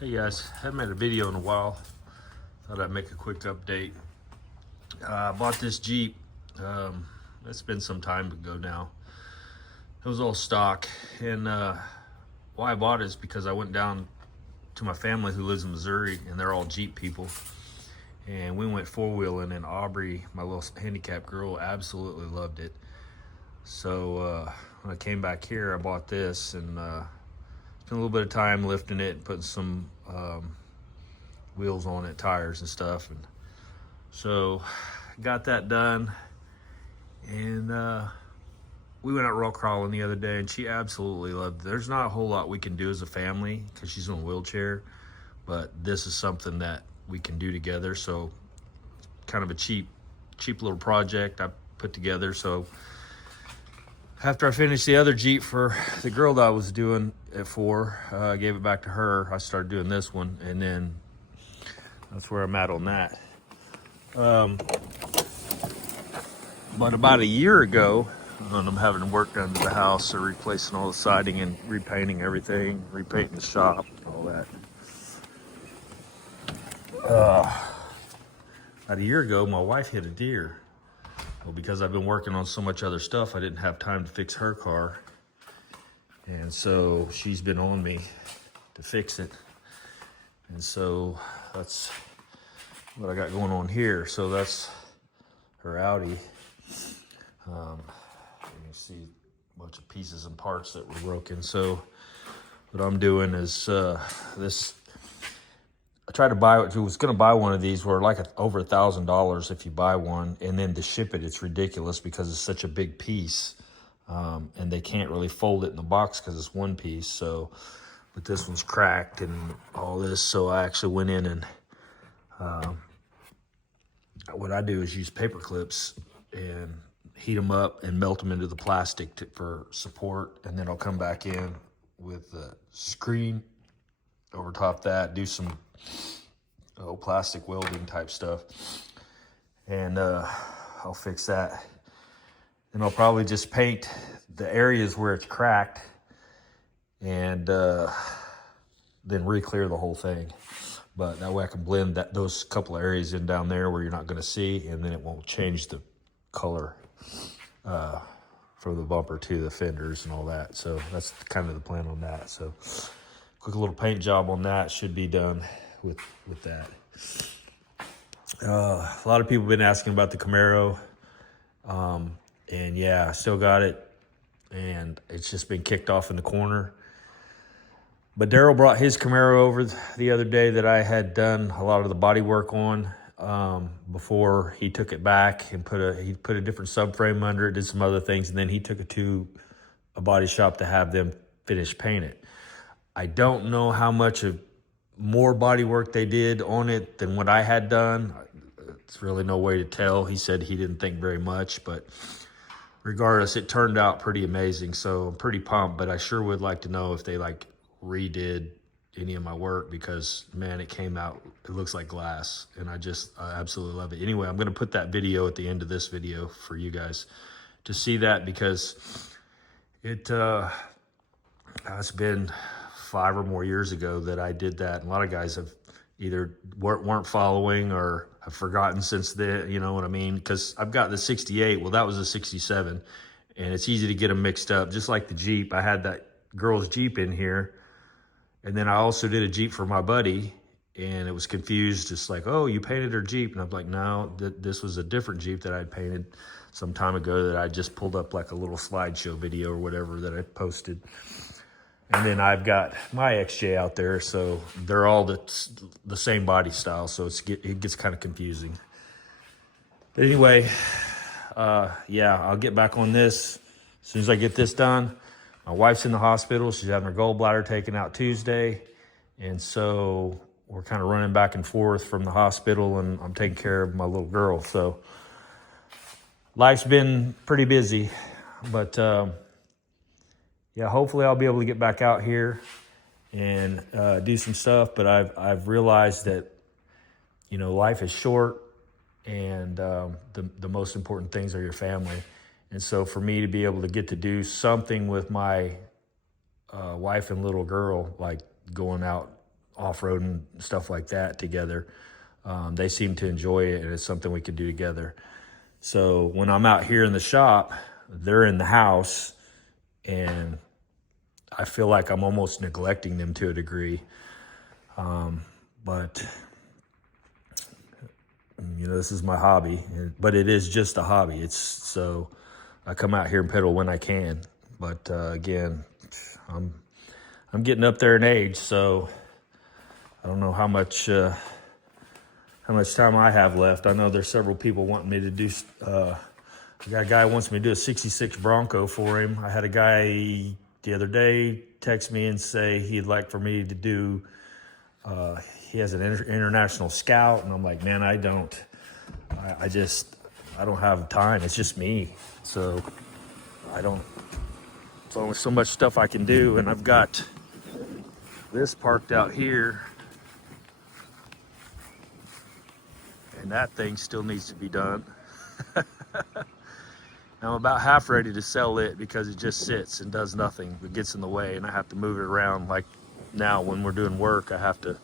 Hey guys, haven't made a video in a while. Thought I'd make a quick update. I bought this Jeep. It's been some time ago now. It was all stock, and why I bought it is because I went down to my family who lives in Missouri, and they're all Jeep people. And we went four-wheeling, and Aubrey, my little handicapped girl, absolutely loved it. So when I came back here, I bought this, and spent a little bit of time lifting it and putting some wheels on it, tires and stuff. And so got that done, and we went out rock crawling the other day, and she absolutely loved it. There's not a whole lot we can do as a family because she's in a wheelchair, but this is something that we can do together. So kind of a cheap little project I put together. So after I finished the other Jeep for the girl that I was doing it for, I gave it back to her. I started doing this one, and then that's where I'm at on that. But about a year ago, when I'm having work done to the house, so replacing all the siding and repainting everything, repainting the shop, all that. About a year ago, my wife hit a deer. Well, because I've been working on so much other stuff, I didn't have time to fix her car. And so she's been on me to fix it. And so that's what I got going on here. So that's her Audi. You can see a bunch of pieces and parts that were broken. So what I'm doing is this. I tried to buy it. I was going to buy one of these. Were like over $1,000 if you buy one, and then to ship it, it's ridiculous because it's such a big piece, and they can't really fold it in the box because it's one piece. So, but this one's cracked and all this. So I actually went in and what I do is use paper clips and heat them up and melt them into the plastic for support, and then I'll come back in with the screen over top that, do some plastic welding type stuff, and I'll fix that. And I'll probably just paint the areas where it's cracked, and then re-clear the whole thing. But that way I can blend those couple of areas in down there where you're not going to see, and then it won't change the color from the bumper to the fenders and all that. So that's kind of the plan on that. So quick little paint job on that should be done with that. A lot of people have been asking about the Camaro, and yeah, I still got it, and it's just been kicked off in the corner. But Daryl brought his Camaro over the other day that I had done a lot of the body work on before he took it back and he put a different subframe under it, did some other things, and then he took it to a body shop to have them finish paint it. I don't know how much of more body work they did on it than what I had done. It's really no way to tell. He said he didn't think very much, but regardless, it turned out pretty amazing. So I'm pretty pumped, but I sure would like to know if they redid any of my work, because man, it came out, it looks like glass, and I absolutely love it. Anyway, I'm going to put that video at the end of this video for you guys to see that, because it's been 5 or more years ago that I did that. And a lot of guys have either weren't following or have forgotten since then, you know what I mean? Because I've got the 68, well, that was a 67, and it's easy to get them mixed up. Just like the Jeep, I had that girl's Jeep in here, and then I also did a Jeep for my buddy, and it was confused. It's like, oh, you painted her Jeep. And I'm like, no, this was a different Jeep that I'd painted some time ago that I just pulled up like a little slideshow video or whatever that I posted. And then I've got my XJ out there, so they're all the same body style, so it gets kind of confusing. But anyway, yeah, I'll get back on this as soon as I get this done. My wife's in the hospital. She's having her gallbladder taken out Tuesday, and so we're kind of running back and forth from the hospital, and I'm taking care of my little girl. So life's been pretty busy, but yeah, hopefully I'll be able to get back out here and do some stuff. But I've realized that, you know, life is short, and the most important things are your family. And so for me to be able to get to do something with my wife and little girl, like going out off-roading, stuff like that together. They seem to enjoy it, and it's something we could do together. So when I'm out here in the shop, they're in the house, and I feel like I'm almost neglecting them to a degree. But you know, this is my hobby, but it is just a hobby. It's so I come out here and pedal when I can. But again, I'm getting up there in age, so I don't know how much time I have left. I know there's several people wanting me to do. I got a guy who wants me to do a '66 Bronco for him. I had a guy the other day text me and say he'd like for me to do. He has an international scout, and I'm like, man, I don't have time. It's just me, so There's only so much stuff I can do, and I've got this parked out here, and that thing still needs to be done. I'm about half ready to sell it because it just sits and does nothing. It gets in the way, and I have to move it around. Like now when we're doing work, I have to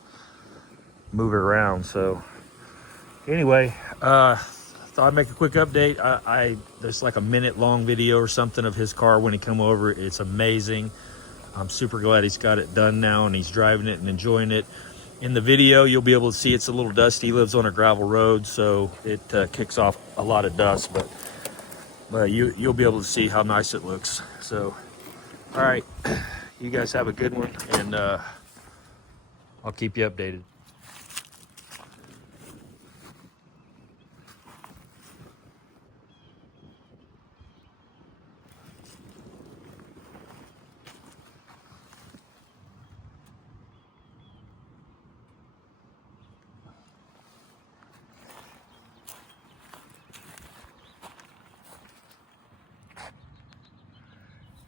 move it around. So anyway, thought I'd make a quick update. There's like a minute long video or something of his car when he come over. It's amazing. I'm super glad he's got it done now, and he's driving it and enjoying it. In the video, you'll be able to see it's a little dusty. He lives on a gravel road, so it kicks off a lot of dust, but you'll be able to see how nice it looks. So, all right, you guys have a good one, and I'll keep you updated.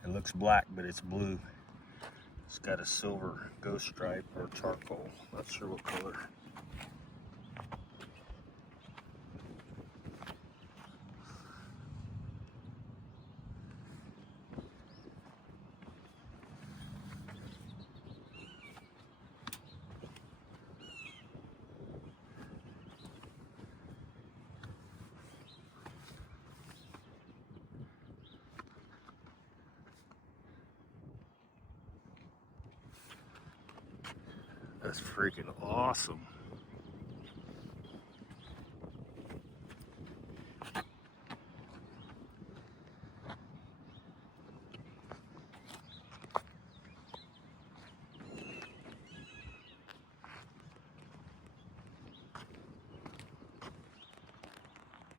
It looks black, but it's blue. It's got a silver ghost stripe or charcoal. Not sure what color. That's freaking awesome.